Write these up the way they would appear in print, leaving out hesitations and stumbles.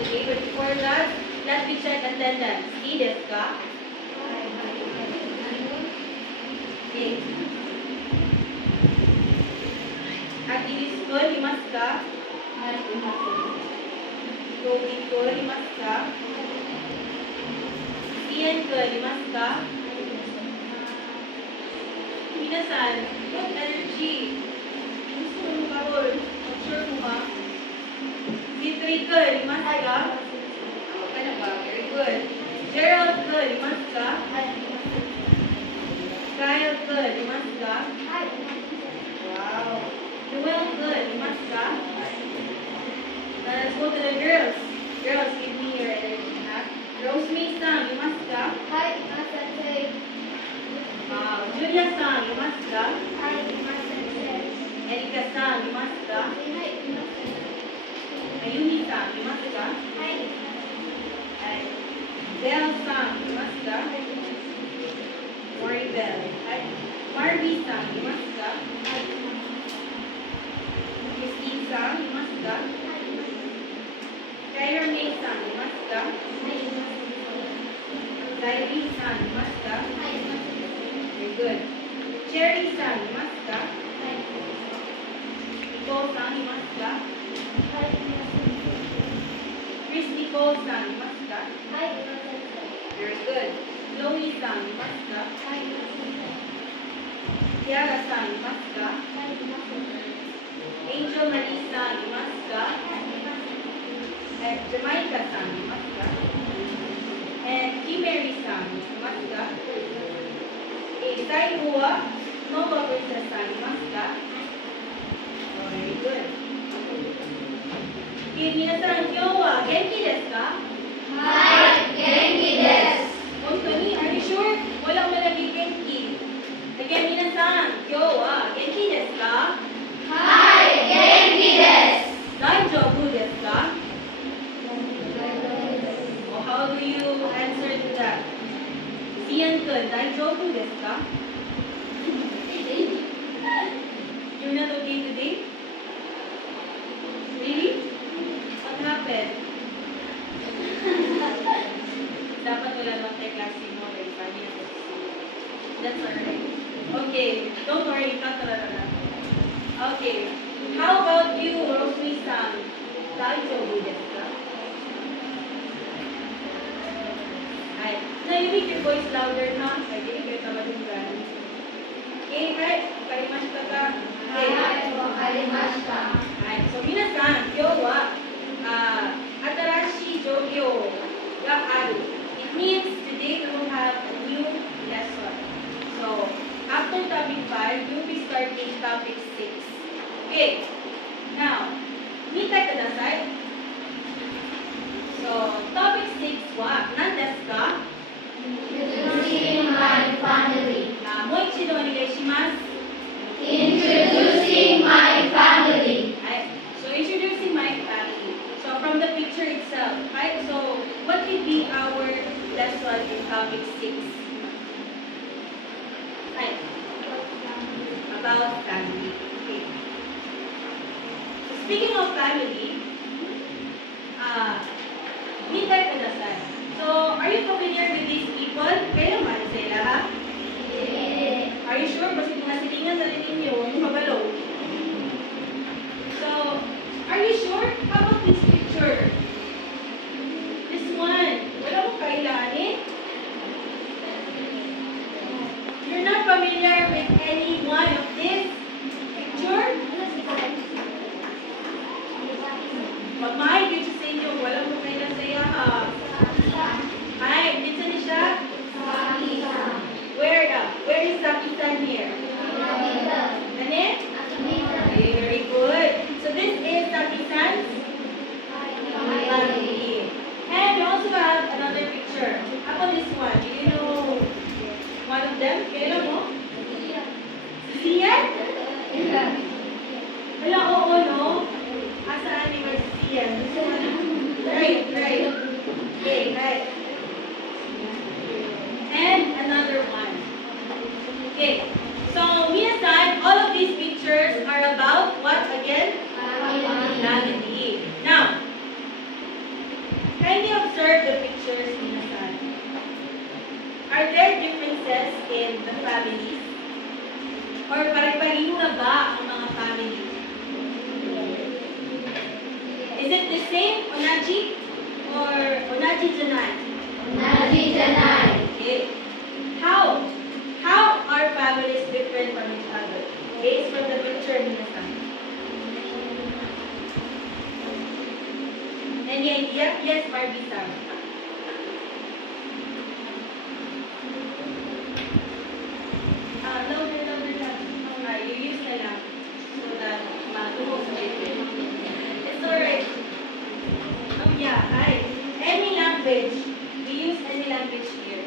today. But before that, let me check attendance. I desu ka? Okay. Ate Lisko, limasu ka? Gobi ko, limasu ka? Ian ko, limasu ka? Minasan, what energy? Gusto mo karol? Sure mo ba? Ditoy ko, limasu ka? Okay na ba? Very good. Gerald ko, limasu ka? Kyle ko, limasu ka? Wow. Noel ko, limasu ka? Let's go to the girls. Girls, give me your energy, ha? Rosemary-san, limasu ka? Wow. Julia-san, limasu ka? Erika-san, limasu ka? Ayumi-san, limasu ka? Belle-san, limasu ka? Moribel. Marby-san, limasu ka? Christine-san, limasu ka? Kyra May-san, limasu ka? Zyree-san, limasu ka? Very good. Cherry-san, limasu ka? Nicole-san, limasu ka? Chris Nicole-san, limasu ka? Very good. Chloe-san, limasu ka? Kiara-san, limasu ka? Angel Marie-san, limasu ka? Jamaica-san, limasu ka? And Kimberly-san, limasu ka? Sai-Hua, Nova Princess-san, limasu ka? Very good. Minasan, kyo wa genki desu ka? Hontoni, are you sure? Wala malagi genki. Again, minasan, kyo wa genki desu ka? Daijoubu desu ka? Oh, how do you answer to that? Sian-kun, daijoubu desu ka? You're not okay today? Really? What happened? Dapat wala nang klase mo, right? Pani na That's alright. Okay, don't worry, katarara. Okay, how about you, Rosemary-san? Daijoubu desu ka? Hi. Now you make your voice louder, ha? Kaya hindi kayo tamadunggan. Okay, right? Karimashita ka? Okay. Right. So, minasan, kyo wa atarashi jougyo ga aru. It means today we will have a new lesson. So, after topic 5, we'll be starting topic 6. Okay. Now, mitai kudasai. So, topic 6 wa nan desu ka? Mo ichido onegai shimasu. Introducing my family. Right? So, introducing my family. So, from the picture itself, right? So, what will be our lesson in topic 6? Right? About family. Okay. So, speaking of family, mitai kudasai. So, are you familiar with these people? Kayo naman sila, ha? Are you sure? Basta mga silingan na rin ninyo, mabalo. So, are you sure? How about this picture? This one. Wala mo kailanin? You're not familiar with any one of this picture? Pag-mahay, dito sa inyo, wala mo kailan sa iya, ha? Ay, dito na siya? Where is Saki-san here? Nani? Okay, very good. So this is Saki-san's family. And we also have another picture. How about this one? Do you know one of them? Kailan mo? Sian? Wala, oo, no? Asaan ni Sian? Right. Okay, right. And another one. Okay, so minasan, all of these pictures are about what again? Family. Now, in the family? Or pare-pareho na ba ang mga family? Is it the same, Onaji? Or Onaji Janai? Naji Janai. Okay. How? How are families different from each other? Based from the picture minasan. And yes, Barbie Sam. Louder lang. You use na lang. So that matuhos sa ito. It's alright. Oh yeah, hi. Any language. We use any language here.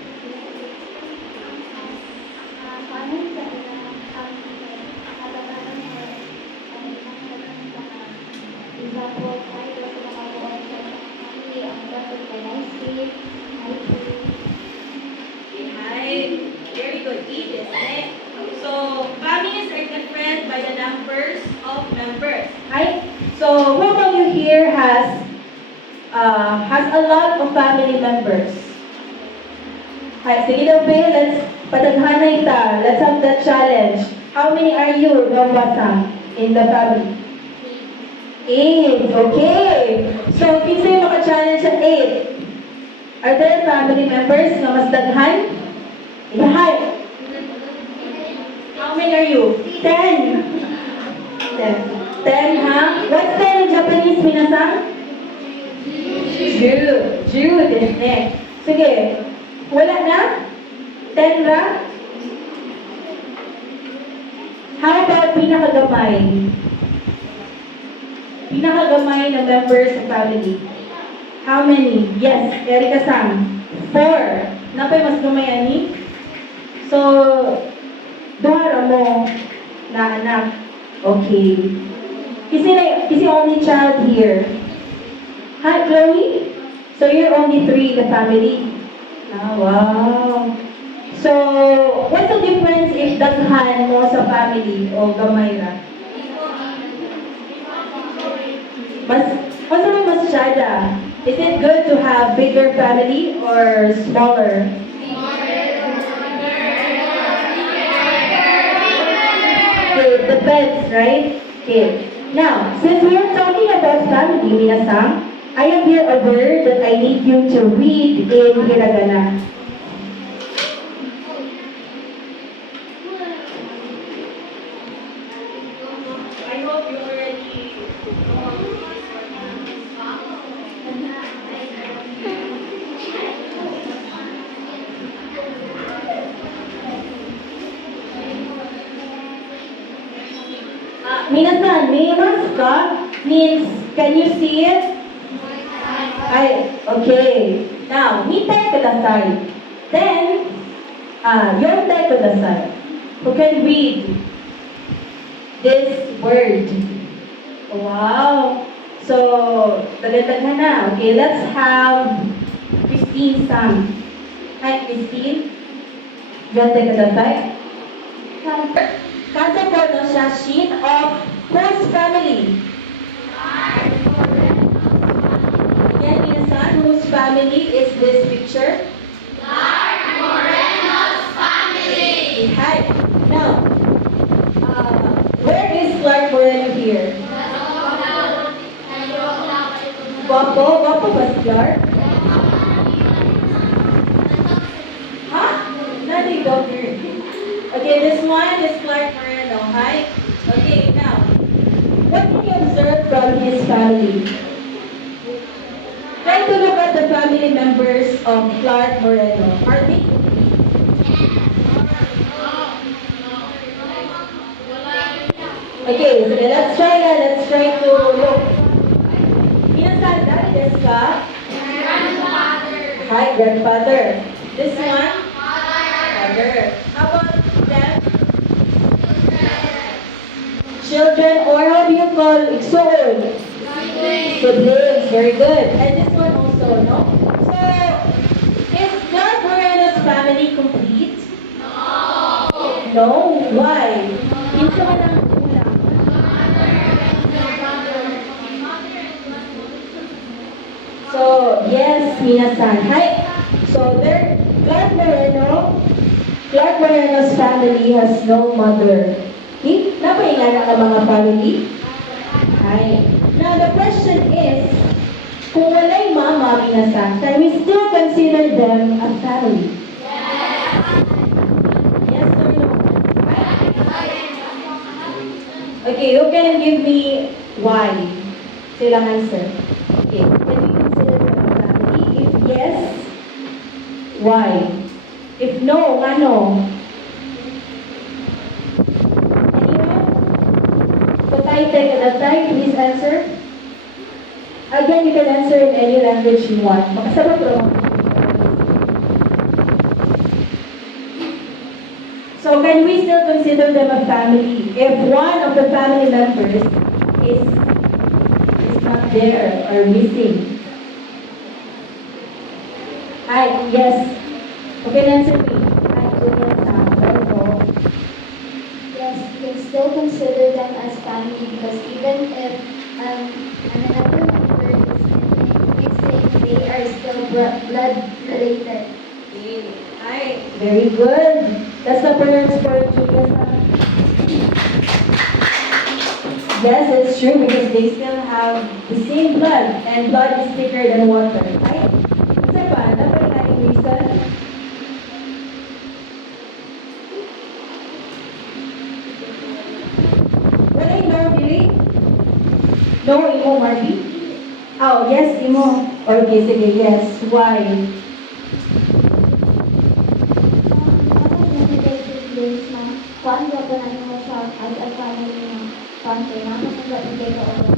Hi. Very good. Eat this. So, families are different by the numbers of members. Hi. So, who among you here has a lot of family members? Hi. Sige daw, Bill. Let's pataghanay ta. Let's have that challenge. How many are you, Nobasa, in the family? 8. Okay. So, kinsa yung maka-challenge sa 8? Are there family members na mas daghan? Yeah, hi. How many are you? 10. 10, ha? What's 10 in Japanese, minasang? Jude. Sige. Wala na? 10 ra? How about pinakagamay? Pinakagamay na members sa family. How many? Yes, Erika-san. 4. Napay mas gamay ani? So, duhara mo na anak. Okay. Kasi only child here. Hi, Chloe? So, you're only 3 in the family? Ah, wow. So, what's the difference if daghan mo sa family o gamay ra? Mas mas syada? Is it good to have bigger family or smaller? Okay, depends, right? Okay. Now, since we are talking about family, minasang, I have here a word that I need you to read in hiragana. I hope you already know this Minasan, mimaska means, can you see it? Okay. Now, mite kudasai. Then, yonte kudasai. Who can read this word? Wow. So, tagad-tagad na. Okay, let's have Christine Sam. Hi, Christine. Yonte kudasai. Kasa po no shashin of whose family? Again, minasan, whose family is this picture? Moreno's family. Hi. Now, where is Clark Moreno here? Guapo ba si Clark? Ha? Nani go here. Okay, this one is Clark Moreno. Hi. Okay, now, what can you observe from his family? Try to look at the family members of Clark Moreno. Are they complete? Okay, so let's try to look. Minasan, dati desu ka? Hi, grandfather. This one? Father. How about them? Children, or how do you call igsoon? Siblings. Very good. And this one also, no? So, is Clark Moreno's family complete? No. Why? Kinsa man ang kulang? So, yes, minasan. Hi. So, there, Clark Moreno Clark Moreno's family has no mother. Okay? Napaingana ka mga family? Hi. Now, the question is, kung walay mama, minasan, can we still consider them a family? Yes or no? Okay, you can give me why. Silang answer. Okay, can we consider them a family? If yes, why? If no, ano? Anyone? Patay, please answer. Again, you can answer in any language you want. Makasarap lang. So, can we still consider them a family if one of the family members is not there or missing? Hi, yes. Okay, answer me. Hi, Julian Sam. Yes, we can still consider them as family because even if another member is missing, they are still blood related. Hi. Very good. That's the parents for Julian Sam. Yes, it's true because they still have the same blood and blood is thicker than water. Right? Isa pa, dapat tayong reason. What I know, really? No, imo, Marby? Oh, yes, imo. Okay, sige, yes. Why? Kuan ba pa namin mo siya as a family na konti na magpapalagay ko o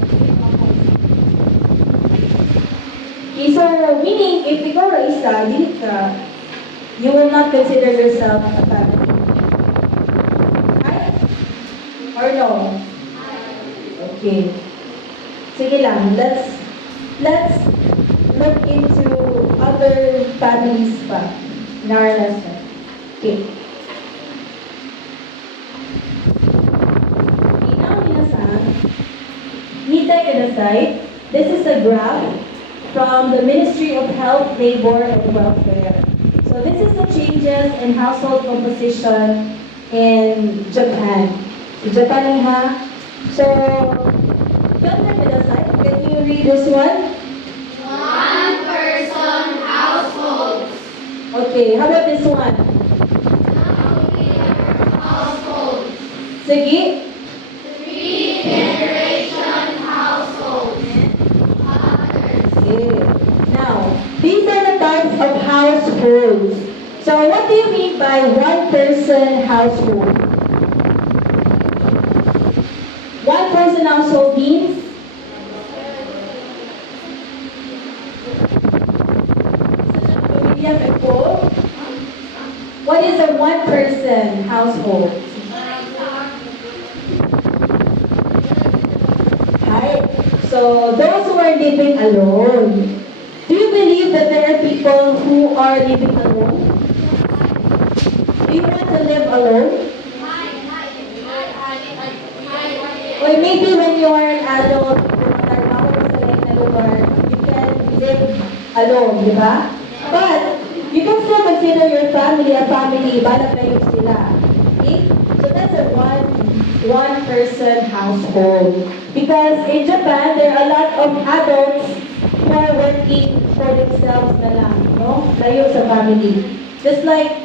Okay, so meaning, if ikaw ay isa, dili ka, you will not consider yourself a family. Right? Or no? Okay. Sige lang, let's look into other families pa in our lesson. Okay. Now, minasan, nita kudasai. This is a graph from the Ministry of Health, Labor, and Welfare. So this is the changes in household composition in Japan. So Japan ha. So, can you read this one? One person household. Okay, how about this one? Household. Sige. 3-generation household. Okay. Now, these are the types of households. So, what do you mean by one-person household? One-person household means pamilya may po. What is a one-person household? Hi. So, those who are living alone. Do you believe that there are people who are living alone? Do you want to live alone? Or maybe when you are an adult, kung trabaho mo sa lahat na lugar, you can live alone, di ba? But, you can still consider your family a family, balag kayo sila. Okay? So that's a one-person household. Because in Japan, there are a lot of adults who are working for themselves na lang, no? Layo sa family. Just like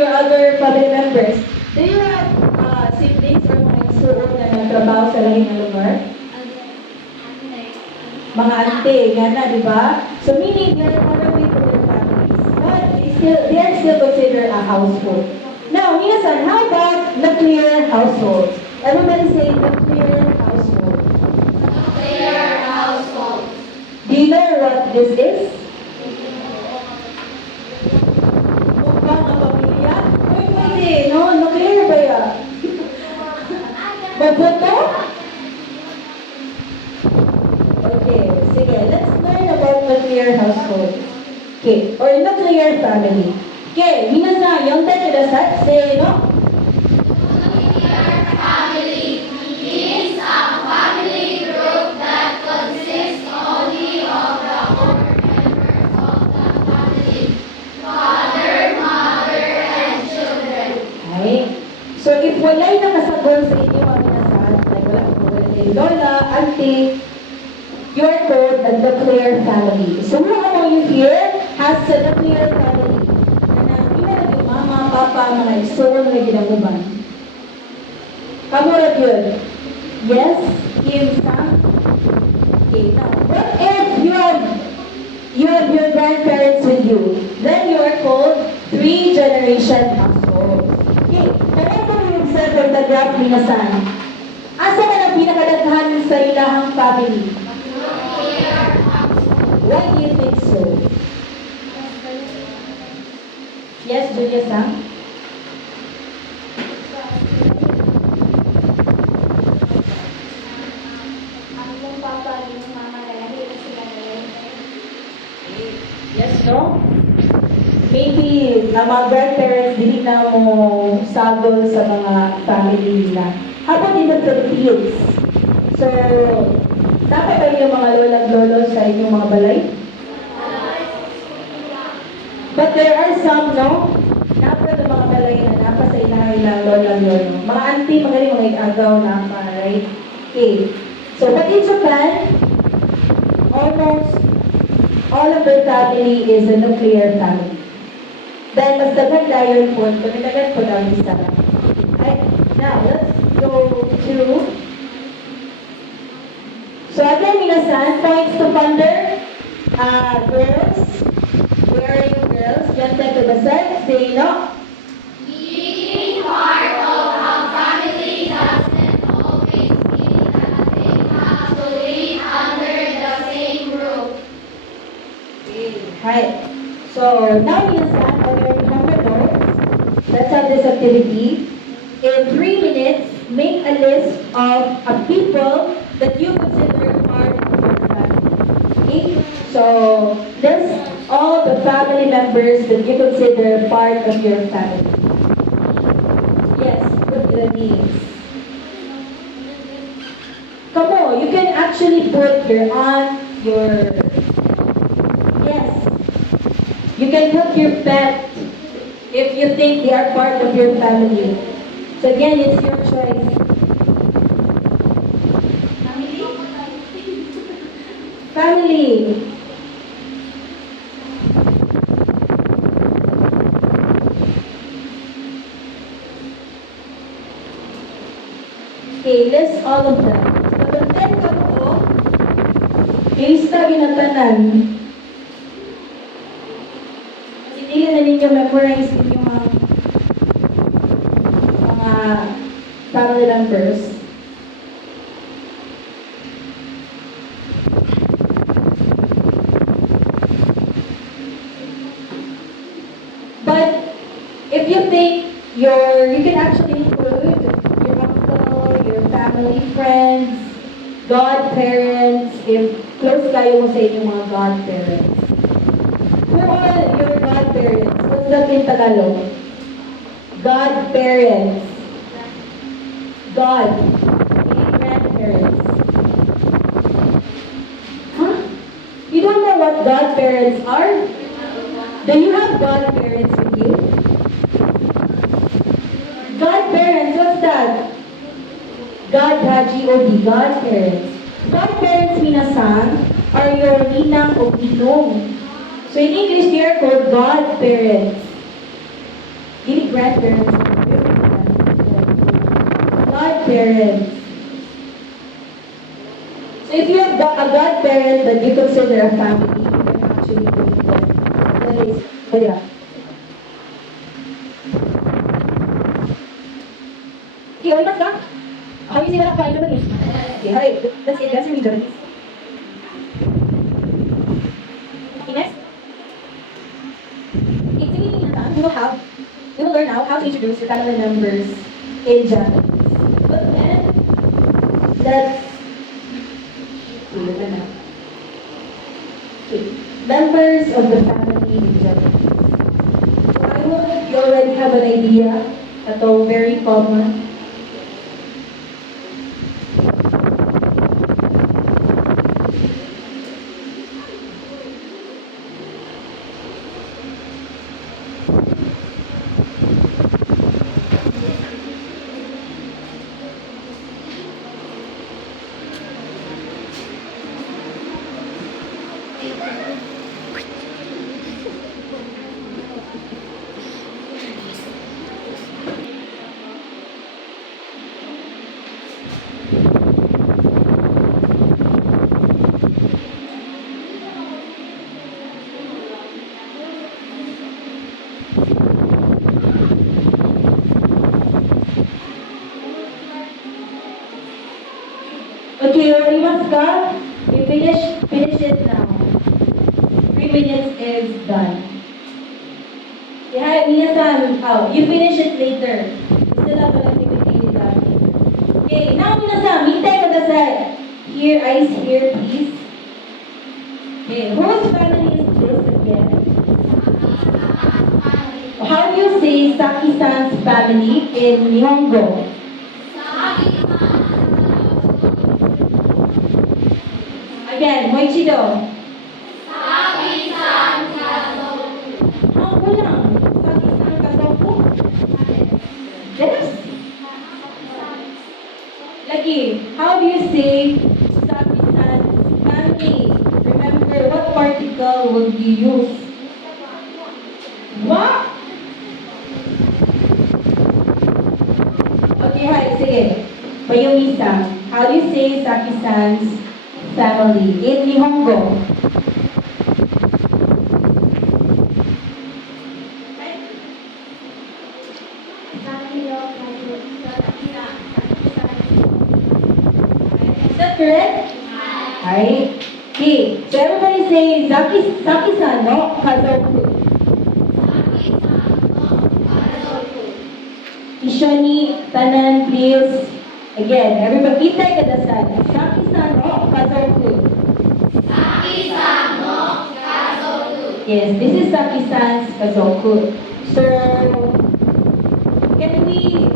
your other family members. Do you have siblings or mga isuod na nagtrabaho sa lahing na lugar? Mga ante, gana, di ba? So meaning, there are other people in families. But they are still considered a household. Now, minasan, how about nuclear households? Everybody say nuclear household. Nuclear household. Do you know what this is? Mukhang ang pamilya? Uy, pwede, no? Nuclear ba yan? Mabuto? Okay, sige. Let's learn about nuclear household. Okay, or nuclear family. Okay, minasan, yonte kudasai. Say, no? Nuclear family means a family group that consists only of the core members of the family. Father, mother, auntie, you are called a nuclear family. So who among you here has a nuclear family? Na ina yung mama, papa, mga igsoon, mga ginamuban. Kamurag yun. Yes? Kim, Sam? Okay, now, what if you have your grandparents with you? Then you are called three-generation household. Okay, kaya ko yung set of the graph minasan. Asa man ang pinakadaghan sa ilahang family? Why do you think so? Yes, Julia Sam? Yung papa, yung mama, lalaki na sila ngayon. Yes, no? Maybe ang mga grandparents hindi na mo sagol sa mga family nila. How about in the Philippines? So, dapat ba yung mga lola at lolo sa inyong mga balay? But there are some, no? Dapat ang mga balay na napa sa ilang lola at lolo. Mga auntie, magaling mga igagaw napa, right? Okay. So, but in Japan, almost all of their family is a nuclear family. Dahil mas daghan dayon po, kami daghan po daw isa. Right? Now, let's go to... So again, minasan, points to ponder. Girls, where are you girls? Diyan tayo to the side. Say no. Being part of a family doesn't always mean that they have to live under the same roof. Right. So now, minasan, already remember those. Let's have this activity. In 3 minutes, make a list of people that you consider part of your family. Okay? So, list all the family members that you consider part of your family. Yes, put the names. Come on, you can actually put your aunt, your... Yes. You can put your pet if you think they are part of your family. So again, it's your choice. Family. Okay, list all of them. So, the 10 ka po, lista ginatanan. Kasi hindi na ninyo memorize yung mga family members. But if you think you can actually include your uncle, your family friends, godparents, if close kayo mo sa inyong mga godparents. Who are your godparents? What's that in Tagalog? Godparents. God. Okay, grandparents. Huh? You don't know what godparents are? Do you have godparents with you? Godparents, what's that? God, G-O-D, godparents. Godparents, minasan, are your ninang o ninong. So in English, they are called godparents. Hindi grandparents. Godparents. So if you have a godparent that you consider a family, you can actually put them. That is, yeah. Okay, ulit ka? How is it na kain naman eh? Okay, alright. That's it. That's your Japanese. Okay, next. Okay, we will learn now how to introduce your family members in Japanese. But then, let's okay. Members of the family in Japanese. So I hope you already have an idea. Ito, very common. Okay, Rimas ka? We finish it now. 3 minutes is done. Yeah, minasan. Oh, you finish it later. Still have an activity with that. Okay, now minasan, hintay kadasai. Here, eyes here, please. Okay, whose family is this again? How do you say Saki-san's family in Nihongo? Again, Moichido. How lang? Saki-san kasoku? Yes. Lagi, how do you say Saki-san's family? Remember, what particle will you use? What? Okay, hi, sige. Mayumi-san, how do you say Saki-san's family in Nihongo? Is that correct? Right. Okay, so everybody say Saki-san no kazoku. Ishoni tanan, please. Again, everybody itay kadasai. Saki-san no kazoku. Yes, this is Saki-san's kazoku. So, can we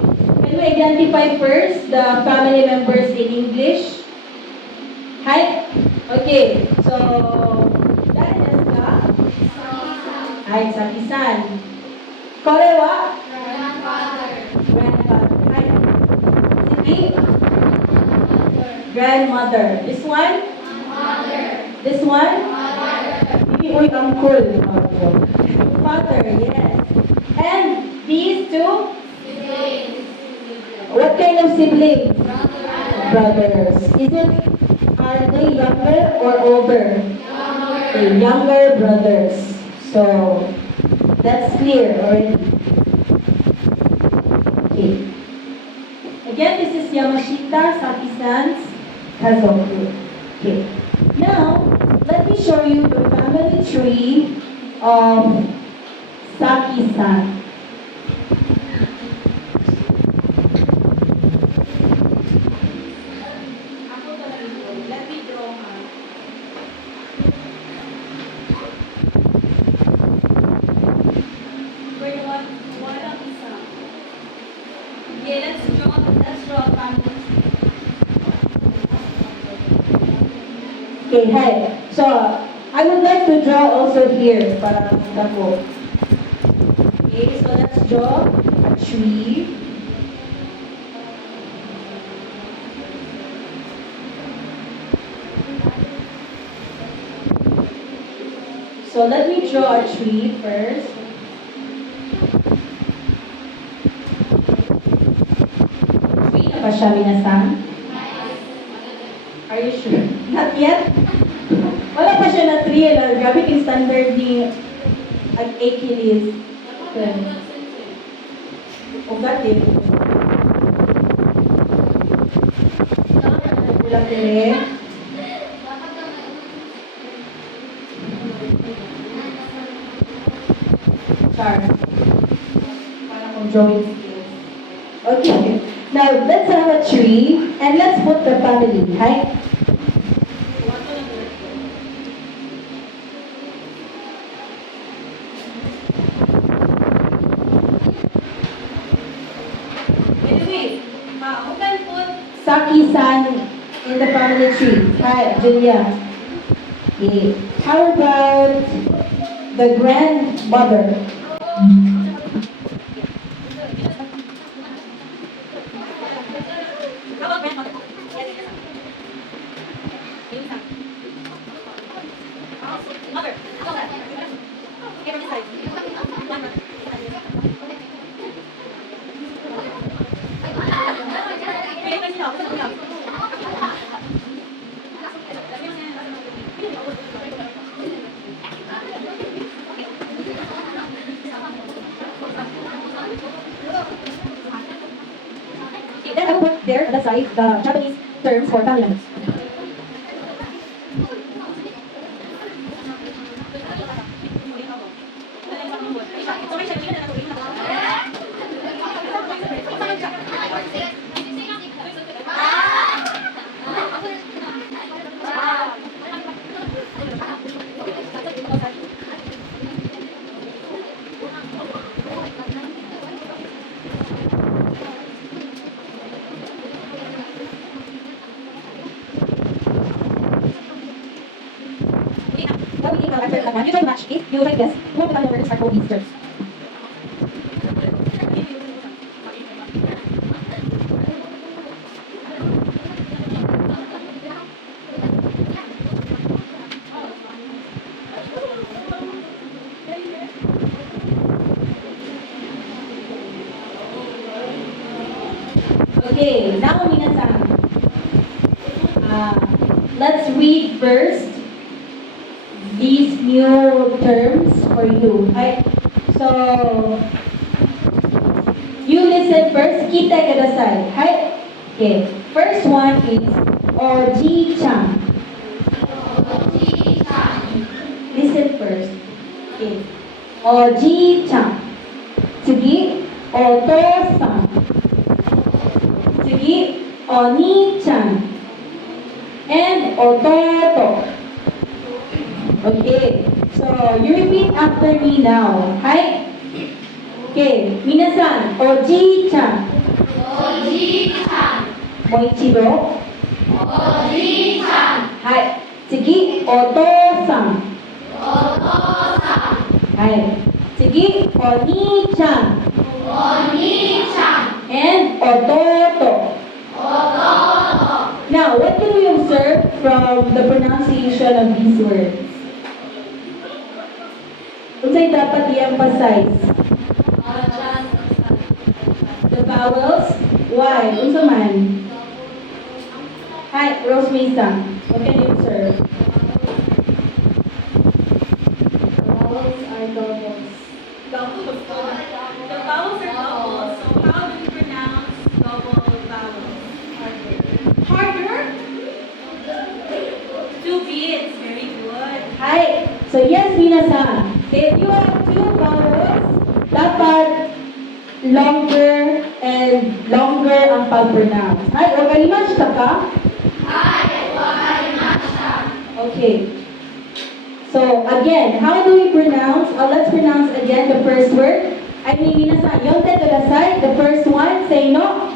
identify first the family members in English? Hi. Okay. So, that is ka? Hi, Saki-san. Kore wa? Grandfather. Hi. Sige. Grandmother. This one? This one? Maybe uy, uncle. Father, yes. And these two? What kind of siblings? Brothers. Are they younger or older? Okay, younger brothers. So, that's clear already. Okay. Again, this is Yamashita Saki-san's kazoku. Okay. Now, let me show you the family tree of Saki-san. Let me draw her. Where you want walang isa. Okay, let's draw a family. Okay, hi. So, I would like to draw also here para makita po. Okay, so let's draw a tree. So let me draw a tree first. Tree na ba siya, minasan? Are you sure? Not yet? Wala pa siya na tree. Grabe yung standard ni Achilles. O gati. Bulang dire. Char. Para kong drawing skills. Okay. Now, let's have a tree and let's put the family, right? Anyway, who can put Saki-san in the family tree. Hi, Julia. Okay. How about the grandmother? how about grandmother? Yes, yes. there on the side the Japanese terms for family members. Now we take answer that one. You try to match, okay? You try to guess who the family members are called these terms. Okay, now minasan. Let's read first these new terms for you. So, you listen first. Kita kudasai. Okay. First one is Oji-chan. Listen first. Okay. Oji-chan. Tsugi, Otosan. Tsugi, Oni-chan. And Ototo. Okay, so you repeat after me now. Hi. Okay, minasan, Oji-chan. Oji-chan. Moichiro. Oji-chan. Hi. Tsugi, Otosan. Otosan. Hi. Tsugi, Oni-chan. Oni-chan. And Ototo. Ototo. Now, what can we observe from the pronunciation of these words? Unsay dapat i-emphasize? The vowels? Why? Unsa man? Hi, Rose Mesa. What can you observe? Vowels are doubles. Double. The vowels are double. So how do we pronounce double vowels? Harder? Two beats. Very good. Hi. So yes, minasan. If you have two vowels, dapat longer and longer ang pag-pronounce. Hi, wakalimashita ka? Okay. So again, how do we pronounce? Let's pronounce again the first word. I mean, minasan, yonte kudasai. The first one, say no.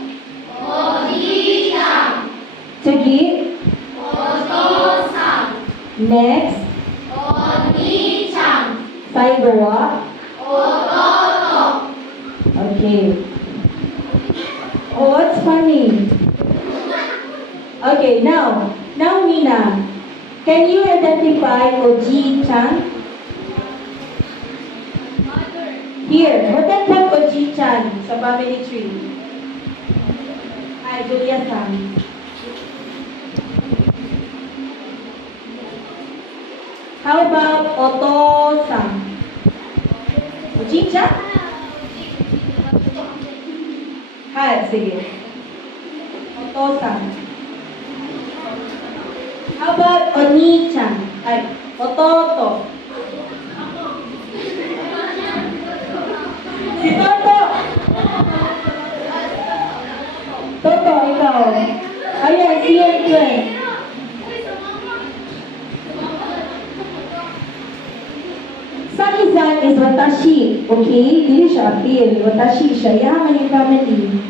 Oji-chan. Tsugi. Otosan. Next. Oni-chan. Saigo wa. Ototo. Okay. Oh, what's funny? Okay, now Mina, can you identify Oji-chan? Here, what can have Oji-chan sa family tree? Hi, Julia-san. How about Oto-san? Oji-chan? Hi, sige. Oto-san. How about Oni-chan? Ay, Ototo. Si Toto. Toto, ikaw. Ayan, si Edwin. Saki-san is watashi. Okay? Dili siya appeal. Watashi siya. Yaman yung family.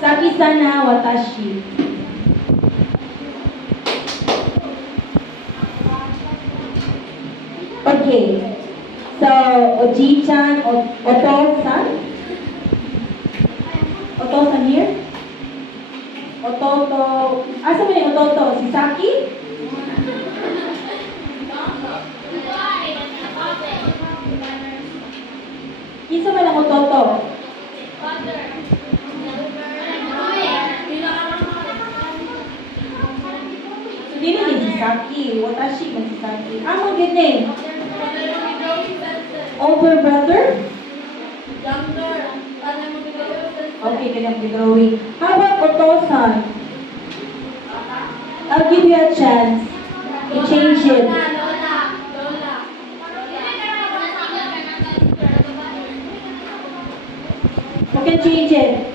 Saki-san na watashi. Okay. So, Oji-chan, Oto-san. Oto-san here? Ototo. Asa mo yung Ototo? Si Saki? Isa man ang Ototo? So, dili ni si Saki. Watashi man si Saki. Amo gini. Older brother? Okay, kanyang growing. How about Otosan? I'll give you a chance to change it. You can change it.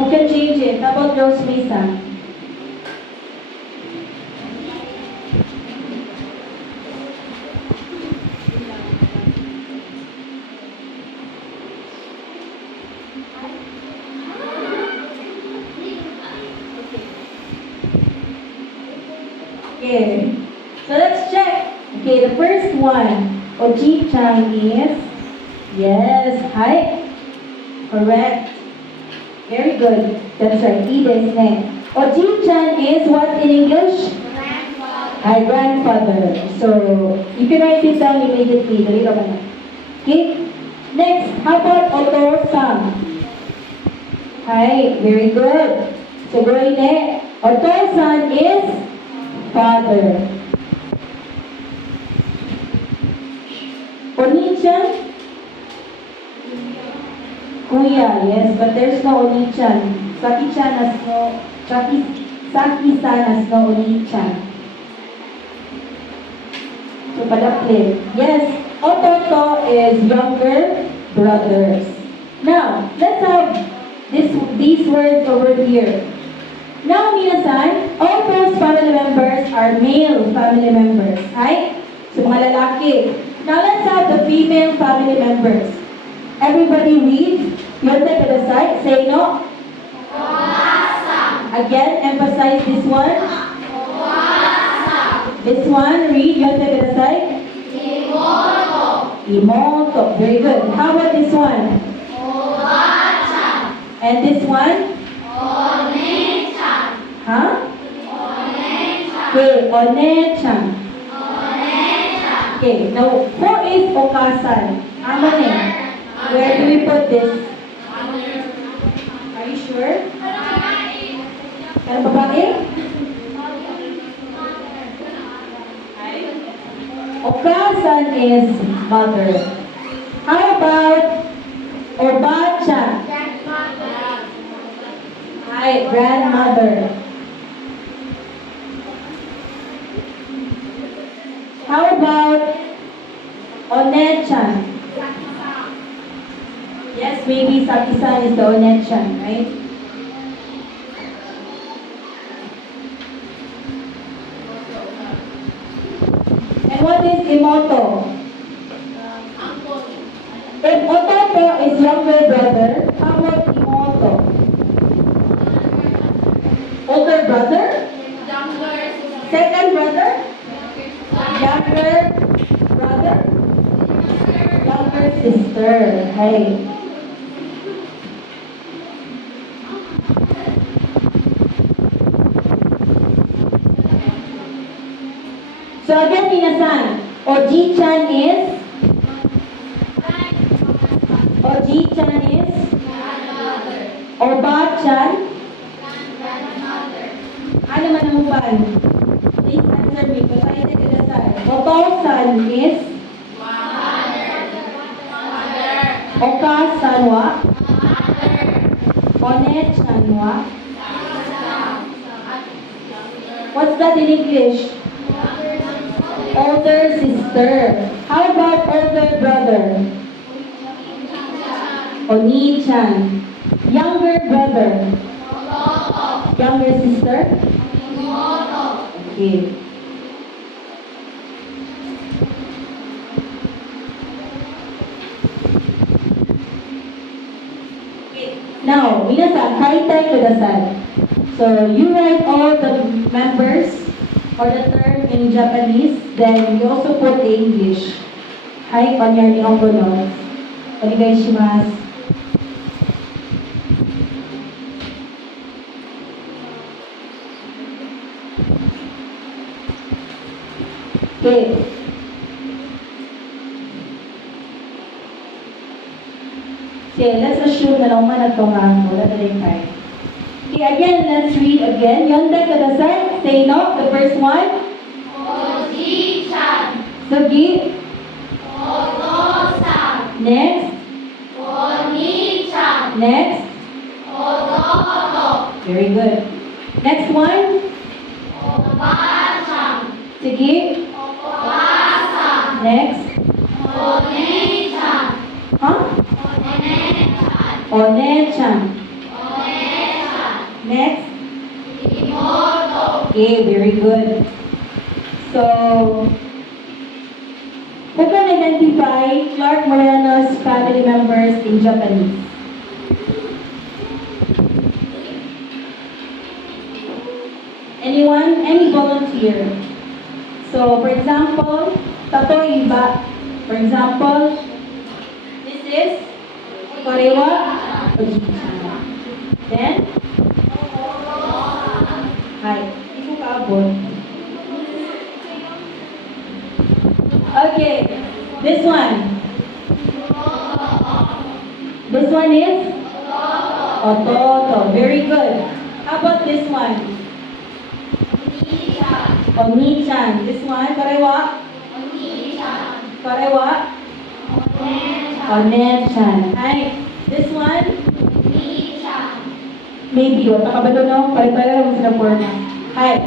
You can change it. How about Rose Mesa? Okay. So let's check. Okay, the first one. Oji-chan is? Yes. Hi. Correct. Very good. That's right. Ides ne. Oji-chan is what in English? Hi, grandfather. So you can write it down immediately. Dali ka ba na? Okay. Next, how about Oto-san? Hi. Very good. So going ne. Oto-san is father. Oni-chan? Kuya, yes, but there's no Oni-chan. Saki-chan has no, Saki-san has no Oni-chan. So, padaplit. Yes, Ototo is younger brothers. Now, let's have these words over here. Now, minasan, all those family members are male family members. Right? So, mga lalaki. Now, let's have the female family members. Everybody read. Yun na the side. Say no. Again, emphasize this one. This one, read. Yun na the side. Imoto. Very good. How about this one? And this one? Huh? Okay, One-chan. Okay, now who is Okasan? Amane. Where do we put this? Are you sure? Ano babae? Okasan is mother. How about Obacha? Hi, grandmother. How about One-chan? Yes, maybe Saki-san is the One-chan, right? And what is Imoto? If Ototo is younger brother, how about Imoto? Older brother? Second brother? Younger brother? Younger sister. Hey. So again, minasan, Oji-chan is? Oji-chan is? Oba-chan? Ano man ang uban? Please answer me. Basahin na kadasal. Oto-san is? Oka-san wa? One-chan wa? What's that in English? Older sister. How about older brother? Oni-chan. Younger brother? Younger sister? Okay. Now, minasan, kaitay kudasai. So, you write all the members or the term in Japanese, then you also put the English. Hi, on your Nihongo notes. Onegai shimasu. Okay. Okay, let's assume na nauman na ito nga ang wala na rin kayo. Okay, again, let's read again. Yonde kadasay, say no, the first one. Oji-chan. Sugi. Oto-san. Next. Oni-chan. Next. Oto-to. Very good. Next one. Oba-chan. Sige. Oba-san. Next. One-chan. Huh? One-chan. One-chan. One-chan. Next. Imoto. Okay, very good. So, who can identify Clark Moreno's family members in Japanese? Anyone? Any volunteer? So, for example, Tatoy ba? For example, this is Korewa Oji-chan. Then, hi, hindi ko kaabot. Okay, this one. This one is? Ototo. Very good. How about this one? Oni-chan. This one, Korewa? Korewa? Onen-chan. Hi. This one? Maybe. Wata ka ba doon, no? Pare-pare lang sila forma. Hi.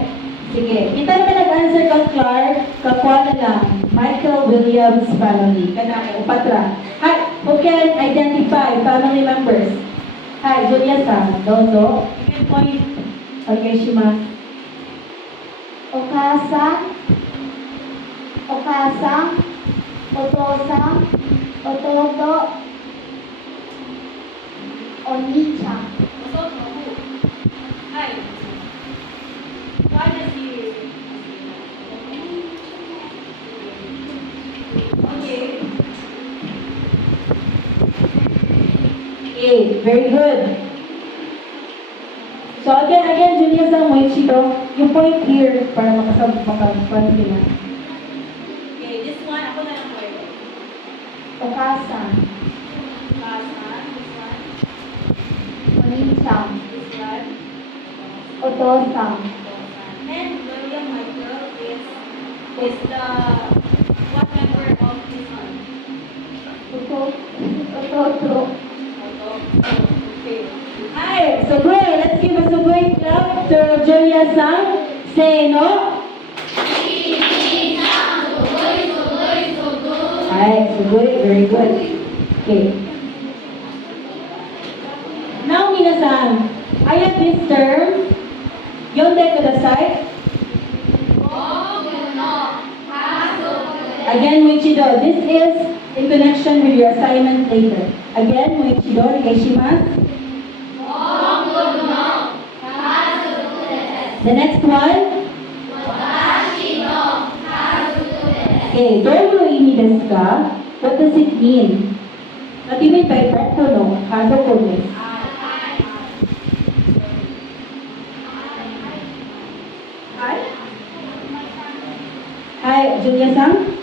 Sige. Kita naman nag-answer ka, Clark. Kakuha na lang. Michael Williams family. Kanaka. Upatra. Hi. Who can identify family members? Hi. Julia-san. Dozo. You can point. Okay, Shima. Okasan, Okasan, Otosan, Ototo, Oni-chan. Hi. Why does he? Okay. Okay. Very good. So again, Julia-san, Moichito. You point here para makasabukan nila. Okay, this one, ako na lang po ito. Okasan, Kasan, this one, Oni-chan, this one. Otosan, And William Michael is the what member of this one? Ototo. Okay. Hi, so great. Let's give us a great clap to Julia-san. Say no. Alright, so good, very good. Okay. Now, minasan, I have this term. Yonde kudasai. Again, Moichido. This is in connection with your assignment later. Again, Moichido, Higeshimasu. The next one. Okay, doyo ini desu ka? What does it mean? Natimay pa ito, no? Kaso ko desu. Hi? Hi, Julia-san?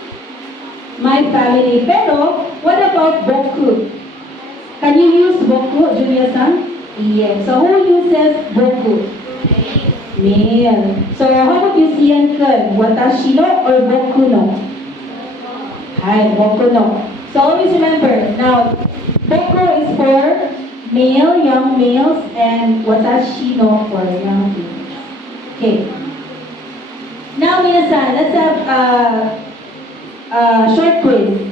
My family. Pero, what about boku? Can you use boku, Julia-san? Yes. So, who uses boku? Male. So, how about you, Sian-kun? Watashi no or boku no? Hi, boku no. So, always remember, now, boku is for male, young males, and watashi no for young females. Okay. Now, minasan, let's have a short quiz.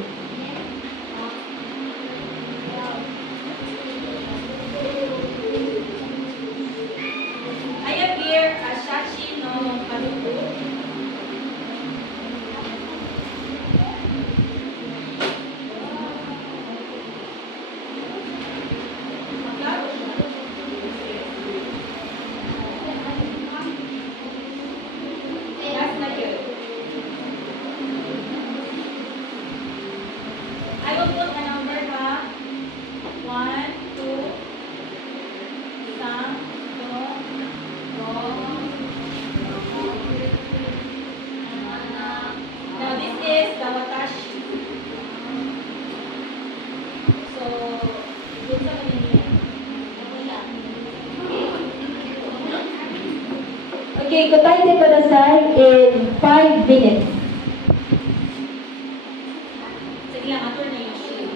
I have here a shashi no haruku. That's not good. Okay, kotaite kudasai in 5 minutes. Sige lang, ato na yung shoe.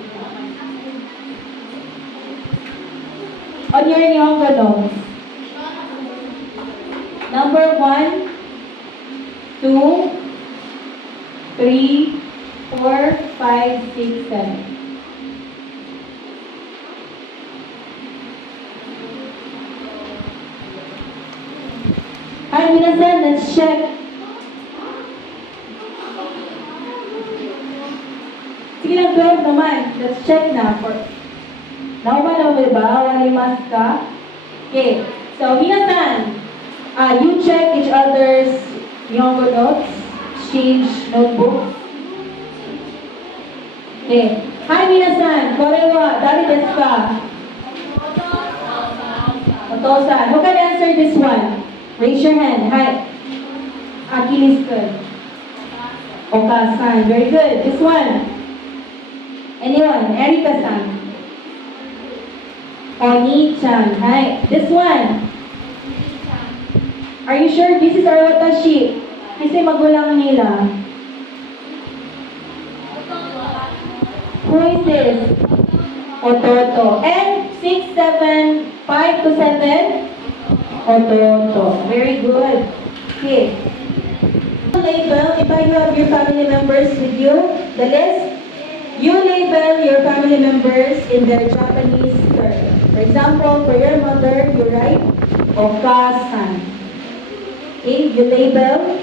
On your Nihongo notes. Number 1, 2, 3, 4, 5, 6, 7. Hi, minasan, let's check. Sige lang, 12 naman. Let's check na. Nauman na mo ba? Walimas ka? Okay. So, minasan, you check each other's Nihongo notes, exchange notebooks. Okay. Hi, minasan. Korewa, dari desu ka? Otosan. Who can answer this one? Raise your hand. Hi. Akilis-kun. Okasan. Very good. This one. Anyone? Erika-san. Oni-chan. Hi. This one. Are you sure this is our watashi? Kasi magulang nila. Who is this? Ototo. And 6, 7, 5 to 7? Ototo. Very good. Okay. Label, if I have your family members with you, the list, you label your family members in their Japanese term. For example, for your mother, you write Okasan. Okay, you label.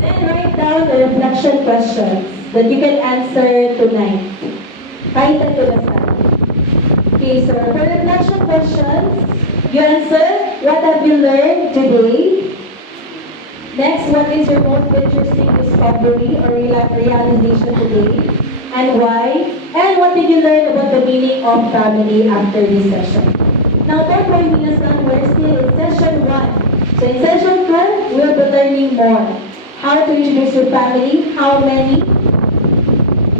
Then write down the reflection questions that you can answer tonight. Kaita kudasai. Okay, so for reflection questions, you answer, what have you learned today? Next, what is your most interesting discovery or realization today? And why? And what did you learn about the meaning of family after this session? Now, therefore, minasan, we're still in session 1. So in session 2, we'll be learning more. How to introduce your family, how many,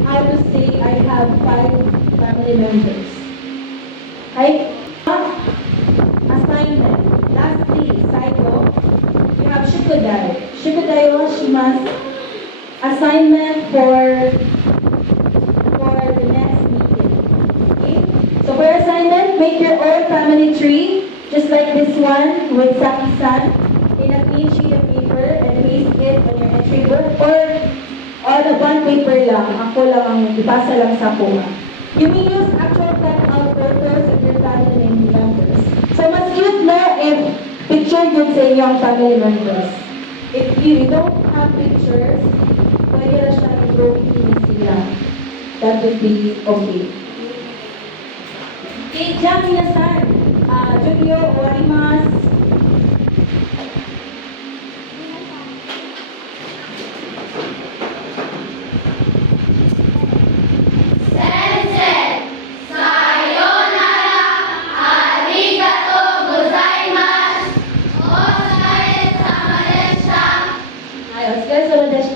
how to say I have 5 family members. Right? Assignment. Lastly, Saito, you have Shukudai. Shukudai wa shimasu. Assignment for the next meeting. Okay? So for assignment, make your own family tree, just like this one with Saki-san, in a clean sheet of paper and paste it on your entry book or on a bond paper lang. Ako lang ang ipasa lang sa kuha. You may use actual cut-out photos of your family members. So, mas cute na if picture yun sa inyong family members. If you don't have pictures, pwede na siya i-drawing na sila. That would be okay. Okay, diyan minasan. Jugyo, warimasu.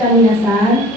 Minasan.